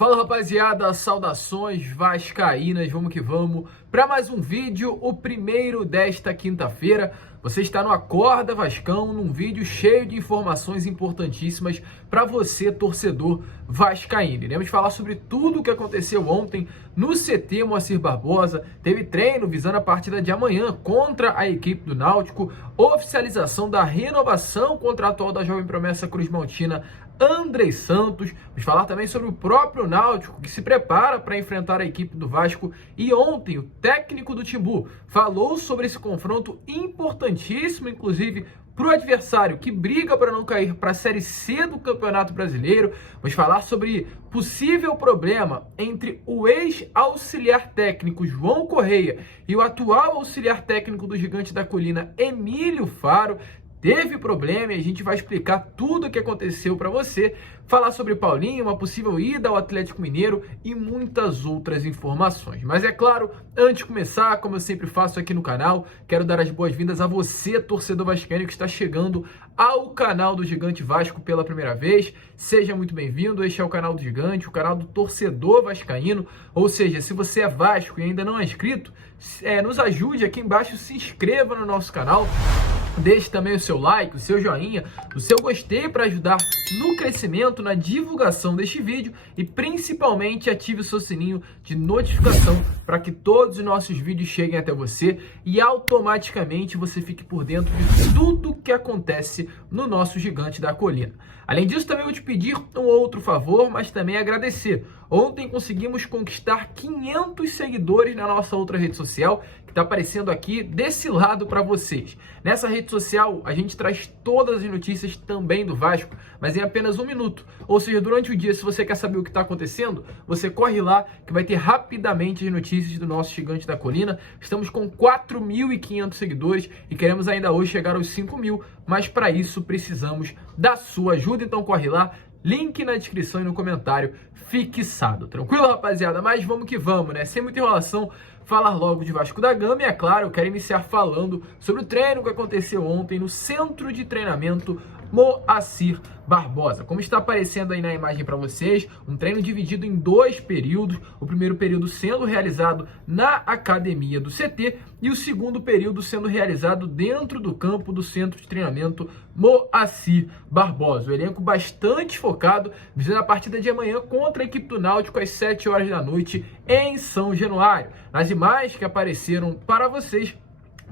Fala rapaziada, saudações vascaínas, vamos que vamos para mais um vídeo, o primeiro desta quinta-feira. Você está no Acorda Vascão, num vídeo cheio de informações importantíssimas para você, torcedor vascaíno. Iremos falar sobre tudo o que aconteceu ontem no CT Moacir Barbosa. Teve treino visando a partida de amanhã contra a equipe do Náutico, oficialização da renovação contratual da jovem promessa cruzmaltina Andrei Santos. Vamos falar também sobre o próprio Náutico, que se prepara para enfrentar a equipe do Vasco. E ontem o técnico do Timbu falou sobre esse confronto importantíssimo, inclusive para o adversário que briga para não cair para a Série C do Campeonato Brasileiro. Vamos falar sobre possível problema entre o ex-auxiliar técnico João Correia e o atual auxiliar técnico do Gigante da Colina, Emílio Faro. Teve problema e a gente vai explicar tudo o que aconteceu para você, falar sobre Paulinho, uma possível ida ao Atlético Mineiro e muitas outras informações. Mas é claro, antes de começar, como eu sempre faço aqui no canal, quero dar as boas-vindas a você, torcedor vascaíno, que está chegando ao canal do Gigante Vasco pela primeira vez. Seja muito bem-vindo, este é o canal do Gigante, o canal do torcedor vascaíno. Ou seja, se você é Vasco e ainda não é inscrito, nos ajude aqui embaixo, se inscreva no nosso canal. Deixe também o seu like, o seu joinha, o seu gostei para ajudar no crescimento, na divulgação deste vídeo e principalmente ative o seu sininho de notificação para que todos os nossos vídeos cheguem até você e automaticamente você fique por dentro de tudo que acontece no nosso Gigante da Colina. Além disso, também vou te pedir um outro favor, mas também agradecer. Ontem conseguimos conquistar 500 seguidores na nossa outra rede social, que está aparecendo aqui desse lado para vocês. Nessa rede social, a gente traz todas as notícias também do Vasco, mas em apenas um minuto. Ou seja, durante o dia, se você quer saber o que está acontecendo, você corre lá, que vai ter rapidamente as notícias do nosso Gigante da Colina. Estamos com 4.500 seguidores e queremos ainda hoje chegar aos 5.000, mas para isso precisamos da sua ajuda, então corre lá. Link na descrição e no comentário fixado. Tranquilo, rapaziada? Mas vamos que vamos, né? Sem muita enrolação, falar logo de Vasco da Gama. E é claro, eu quero iniciar falando sobre o treino que aconteceu ontem no Centro de Treinamento Moacir Barbosa. Como está aparecendo aí na imagem para vocês, um treino dividido em dois períodos. O primeiro período sendo realizado na academia do CT e o segundo período sendo realizado dentro do campo do Centro de Treinamento Moacir Barbosa. O elenco bastante focado, visando a partida de amanhã contra a equipe do Náutico às 7 horas da noite em São Januário. Nas imagens que apareceram para vocês,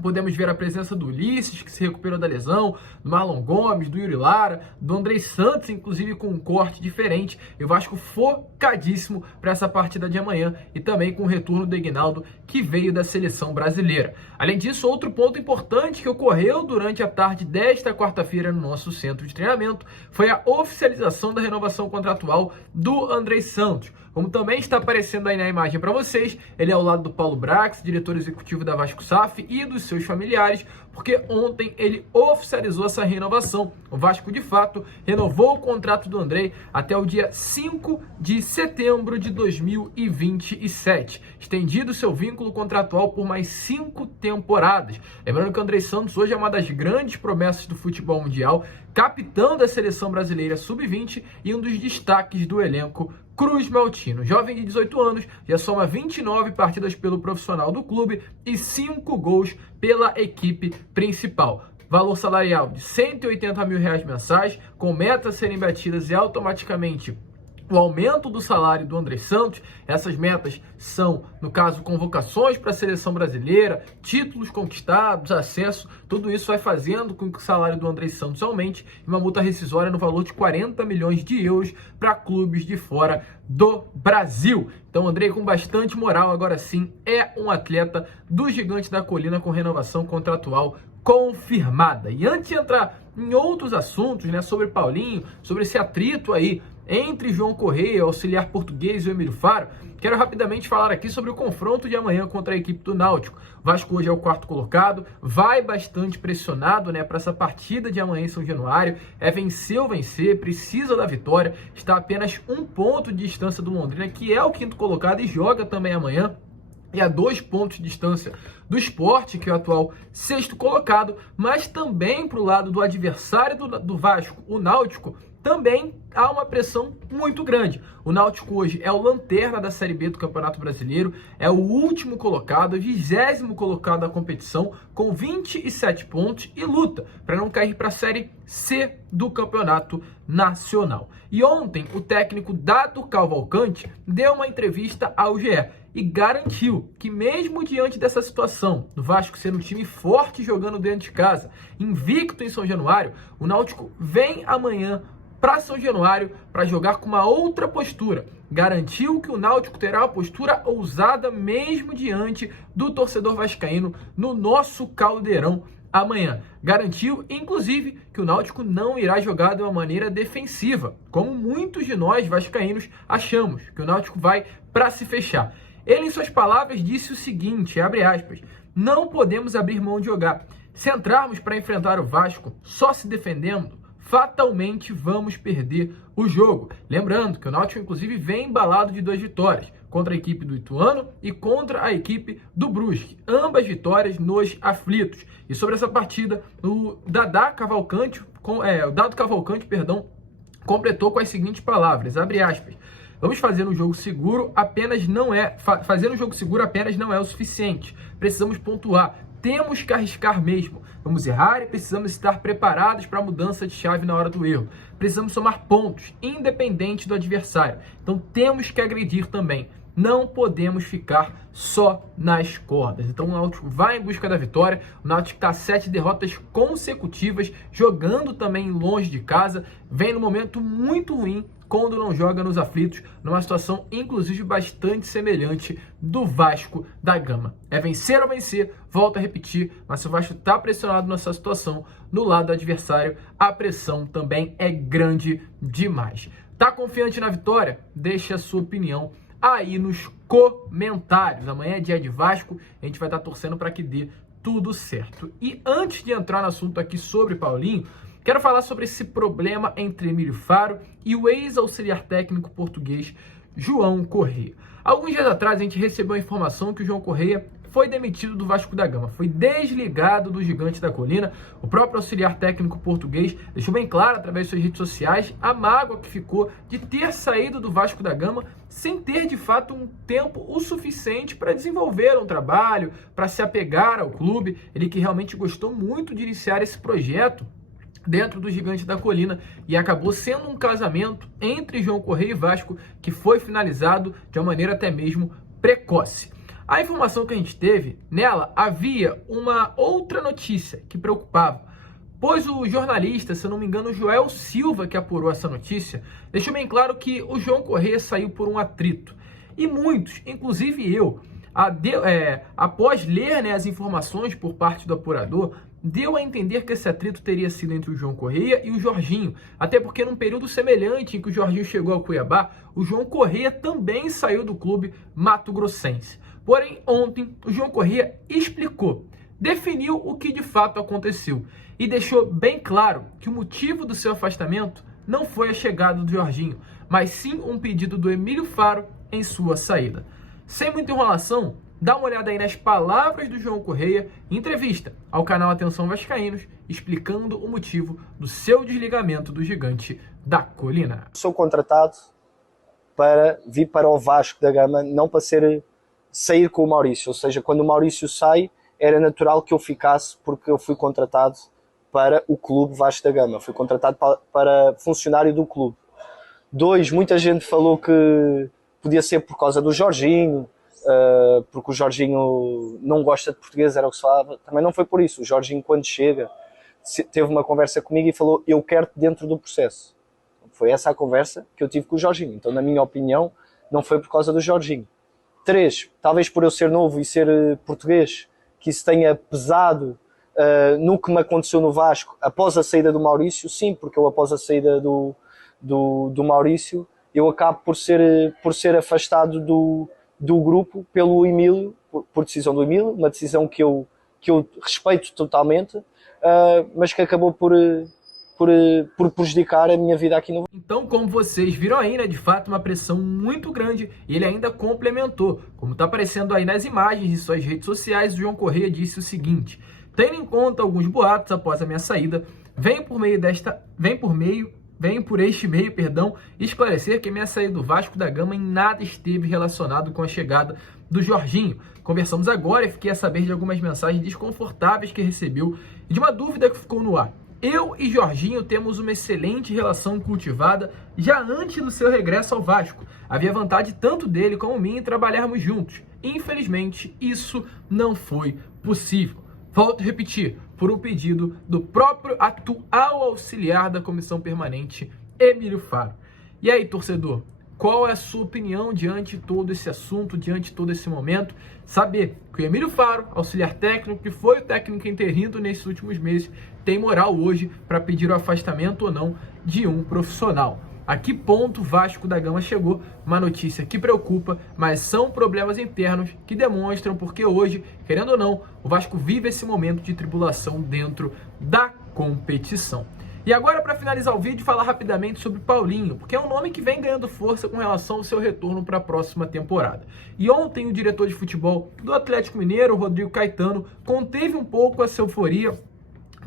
podemos ver a presença do Ulisses, que se recuperou da lesão, do Marlon Gomes, do Yuri Lara, do Andrei Santos, inclusive com um corte diferente. E o Vasco focadíssimo para essa partida de amanhã e também com o retorno do Ignaldo, que veio da seleção brasileira. Além disso, outro ponto importante que ocorreu durante a tarde desta quarta-feira no nosso centro de treinamento foi a oficialização da renovação contratual do Andrei Santos. Como também está aparecendo aí na imagem para vocês, ele é ao lado do Paulo Brax, diretor executivo da Vasco SAF e dos seus familiares, porque ontem ele oficializou essa renovação. O Vasco, de fato, renovou o contrato do Andrei até o dia 5 de setembro de 2027, estendido seu vínculo contratual por mais 5 temporadas. Lembrando que o Andrei Santos hoje é uma das grandes promessas do futebol mundial, capitão da seleção brasileira sub-20 e um dos destaques do elenco cruzmaltino. Jovem de 18 anos, já soma 29 partidas pelo profissional do clube e 5 gols pela equipe principal. Valor salarial de R$180 mil mensais, com metas serem batidas e automaticamente o aumento do salário do Andrei Santos. Essas metas são, no caso, convocações para a seleção brasileira, títulos conquistados, acesso, tudo isso vai fazendo com que o salário do Andrei Santos aumente e uma multa rescisória no valor de 40 milhões de euros para clubes de fora do Brasil. Então, o Andrei, com bastante moral, agora sim, é um atleta do Gigante da Colina com renovação contratual confirmada. E antes de entrar em outros assuntos, né, sobre Paulinho, sobre esse atrito aí entre João Correia, auxiliar português, e o Emílio Faro, quero rapidamente falar aqui sobre o confronto de amanhã contra a equipe do Náutico. O Vasco hoje é o quarto colocado, vai bastante pressionado, né, para essa partida de amanhã em São Januário. É vencer ou vencer, precisa da vitória, está a apenas 1 ponto de distância do Londrina, que é o quinto colocado e joga também amanhã. E a 2 pontos de distância do Sport, que é o atual 6º colocado, mas também para o lado do adversário do Vasco, o Náutico, também há uma pressão muito grande. O Náutico hoje é o lanterna da Série B do Campeonato Brasileiro, é o último colocado, o 20º colocado da competição, com 27 pontos e luta para não cair para a Série C do Campeonato Nacional. E ontem o técnico Dado Cavalcante deu uma entrevista ao GE e garantiu que mesmo diante dessa situação, do Vasco sendo um time forte jogando dentro de casa, invicto em São Januário, o Náutico vem amanhã para São Januário para jogar com uma outra postura. Garantiu que o Náutico terá uma postura ousada mesmo diante do torcedor vascaíno no nosso Caldeirão amanhã. Garantiu, inclusive, que o Náutico não irá jogar de uma maneira defensiva, como muitos de nós vascaínos achamos, que o Náutico vai para se fechar. Ele, em suas palavras, disse o seguinte, abre aspas, não podemos abrir mão de jogar. Se entrarmos para enfrentar o Vasco só se defendendo, fatalmente vamos perder o jogo. Lembrando que o Náutico, inclusive, vem embalado de 2 vitórias, contra a equipe do Ituano e contra a equipe do Brusque. Ambas vitórias nos aflitos. E sobre essa partida, o Dado Cavalcante, completou com as seguintes palavras, abre aspas, vamos fazer um jogo seguro, fazer um jogo seguro apenas não é o suficiente. Precisamos pontuar. Temos que arriscar mesmo. Vamos errar e precisamos estar preparados para a mudança de chave na hora do erro. Precisamos somar pontos, independente do adversário. Então temos que agredir também. Não podemos ficar só nas cordas. Então o Náutico vai em busca da vitória. O Náutico está 7 derrotas consecutivas, jogando também longe de casa. Vem num momento muito ruim quando não joga nos aflitos, numa situação inclusive bastante semelhante do Vasco da Gama. É vencer ou vencer, volto a repetir, mas se o Vasco está pressionado nessa situação, no lado do adversário, a pressão também é grande demais. Tá confiante na vitória? Deixe a sua opinião aí nos comentários. Amanhã é dia de Vasco, a gente vai estar torcendo para que dê tudo certo. E antes de entrar no assunto aqui sobre Paulinho, quero falar sobre esse problema entre Emílio Faro e o ex-auxiliar técnico português João Correia. Alguns dias atrás a gente recebeu a informação que o João Correia foi demitido do Vasco da Gama, foi desligado do Gigante da Colina. O próprio auxiliar técnico português deixou bem claro através de suas redes sociais a mágoa que ficou de ter saído do Vasco da Gama sem ter de fato um tempo o suficiente para desenvolver um trabalho, para se apegar ao clube. Ele que realmente gostou muito de iniciar esse projeto dentro do Gigante da Colina e acabou sendo um casamento entre João Correia e Vasco que foi finalizado de uma maneira até mesmo precoce. A informação que a gente teve, nela havia uma outra notícia que preocupava, pois o jornalista, se eu não me engano, Joel Silva, que apurou essa notícia, deixou bem claro que o João Correia saiu por um atrito. E muitos, inclusive eu, após ler, as informações por parte do apurador, deu a entender que esse atrito teria sido entre o João Correia e o Jorginho, até porque num período semelhante em que o Jorginho chegou ao Cuiabá, o João Correia também saiu do clube mato-grossense. Porém, ontem, o João Correia explicou, definiu o que de fato aconteceu e deixou bem claro que o motivo do seu afastamento não foi a chegada do Jorginho, mas sim um pedido do Emílio Faro em sua saída. Sem muita enrolação, dá uma olhada aí nas palavras do João Correia em entrevista ao canal Atenção Vascaínos, explicando o motivo do seu desligamento do Gigante da Colina. Sou contratado para vir para o Vasco da Gama, não para sair com o Maurício. Ou seja, quando o Maurício sai, era natural que eu ficasse, porque eu fui contratado para o clube Vasco da Gama. Fui contratado para funcionário do clube. 2, muita gente falou que podia ser por causa do Jorginho, porque o Jorginho não gosta de português, era o que se falava. Também não foi por isso. O Jorginho, quando chega, teve uma conversa comigo e falou: eu quero-te dentro do processo. Foi essa a conversa que eu tive com o Jorginho. Então, na minha opinião, não foi por causa do Jorginho. 3, talvez por eu ser novo e ser português, que isso tenha pesado no que me aconteceu no Vasco após a saída do Maurício. Sim, porque eu, após a saída do Maurício, eu acabo por ser afastado do grupo pelo Emílio, por decisão do Emílio, uma decisão que eu respeito totalmente, mas que acabou por prejudicar a minha vida aqui no... Então, como vocês viram aí, de fato, uma pressão muito grande, e ele ainda complementou. Como está aparecendo aí nas imagens de suas redes sociais, o João Correia disse o seguinte: tendo em conta alguns boatos após a minha saída, venho por meio venho por este meio, esclarecer que minha saída do Vasco da Gama em nada esteve relacionado com a chegada do Jorginho. Conversamos agora e fiquei a saber de algumas mensagens desconfortáveis que recebeu e de uma dúvida que ficou no ar. Eu e Jorginho temos uma excelente relação cultivada já antes do seu regresso ao Vasco. Havia vontade tanto dele como minha em trabalharmos juntos. Infelizmente, isso não foi possível. Volto a repetir, por um pedido do próprio atual auxiliar da comissão permanente, Emílio Faro. E aí, torcedor, qual é a sua opinião diante de todo esse assunto, diante de todo esse momento? Saber que o Emílio Faro, auxiliar técnico, que foi o técnico interino nesses últimos meses, tem moral hoje para pedir o afastamento ou não de um profissional. A que ponto o Vasco da Gama chegou? Uma notícia que preocupa, mas são problemas internos que demonstram porque hoje, querendo ou não, o Vasco vive esse momento de tribulação dentro da competição. E agora, para finalizar o vídeo, falar rapidamente sobre Paulinho, porque é um nome que vem ganhando força com relação ao seu retorno para a próxima temporada. E ontem o diretor de futebol do Atlético Mineiro, Rodrigo Caetano, conteve um pouco essa euforia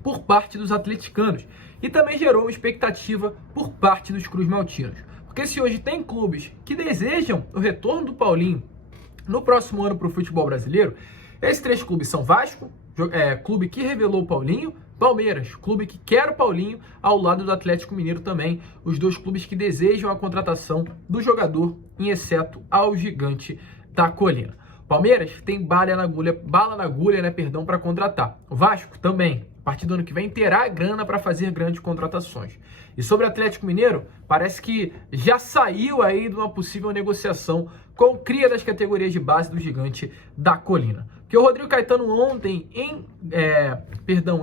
por parte dos atleticanos e também gerou uma expectativa por parte dos cruz-maltinos. Porque se hoje tem clubes que desejam o retorno do Paulinho no próximo ano para o futebol brasileiro, esses três clubes são Vasco, clube que revelou o Paulinho, Palmeiras, clube que quer o Paulinho, ao lado do Atlético Mineiro também, os dois clubes que desejam a contratação do jogador, em exceto ao Gigante da Colina. Palmeiras tem bala na agulha, para contratar. O Vasco também, a partir do ano que vem, terá grana para fazer grandes contratações. E sobre o Atlético Mineiro, parece que já saiu aí de uma possível negociação com o cria das categorias de base do Gigante da Colina. Que o Rodrigo Caetano ontem, em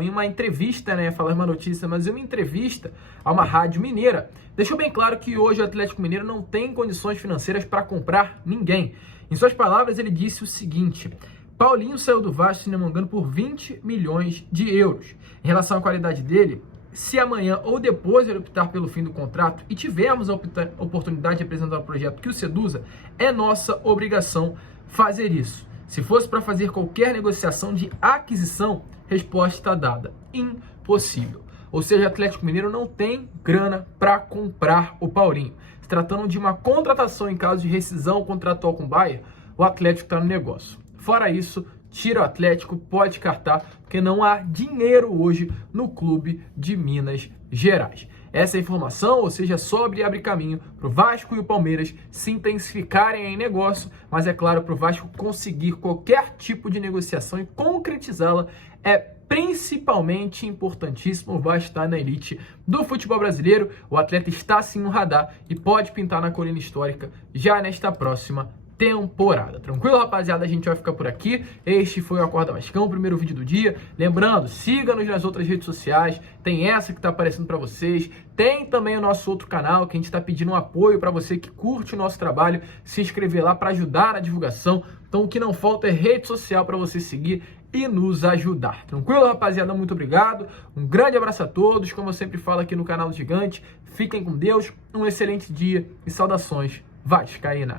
uma entrevista, falar uma notícia, mas em uma entrevista a uma rádio mineira, deixou bem claro que hoje o Atlético Mineiro não tem condições financeiras para comprar ninguém. Em suas palavras, ele disse o seguinte: Paulinho saiu do Vasco, se não me engano, por 20 milhões de euros. Em relação à qualidade dele, se amanhã ou depois ele optar pelo fim do contrato e tivermos a oportunidade de apresentar um projeto que o seduza, é nossa obrigação fazer isso. Se fosse para fazer qualquer negociação de aquisição, resposta dada: impossível. Ou seja, o Atlético Mineiro não tem grana para comprar o Paulinho. Se tratando de uma contratação em caso de rescisão contratual com o Bahia, o Atlético está no negócio. Fora isso, tira o Atlético, pode cartar, porque não há dinheiro hoje no clube de Minas Gerais. Essa informação, ou seja, sobre e abre caminho para o Vasco e o Palmeiras se intensificarem em negócio, mas é claro, para o Vasco conseguir qualquer tipo de negociação e concretizá-la é principalmente importantíssimo. O Vasco está na elite do futebol brasileiro, o atleta está sim no radar e pode pintar na colina histórica já nesta próxima temporada. Tranquilo, rapaziada? A gente vai ficar por aqui. Este foi o Acorda Vascão, o primeiro vídeo do dia. Lembrando, siga-nos nas outras redes sociais. Tem essa que tá aparecendo para vocês. Tem também o nosso outro canal, que a gente está pedindo um apoio para você que curte o nosso trabalho, se inscrever lá para ajudar na divulgação. Então, o que não falta é rede social para você seguir e nos ajudar. Tranquilo, rapaziada? Muito obrigado. Um grande abraço a todos. Como eu sempre falo aqui no canal do Gigante, fiquem com Deus. Um excelente dia e saudações vascaínas.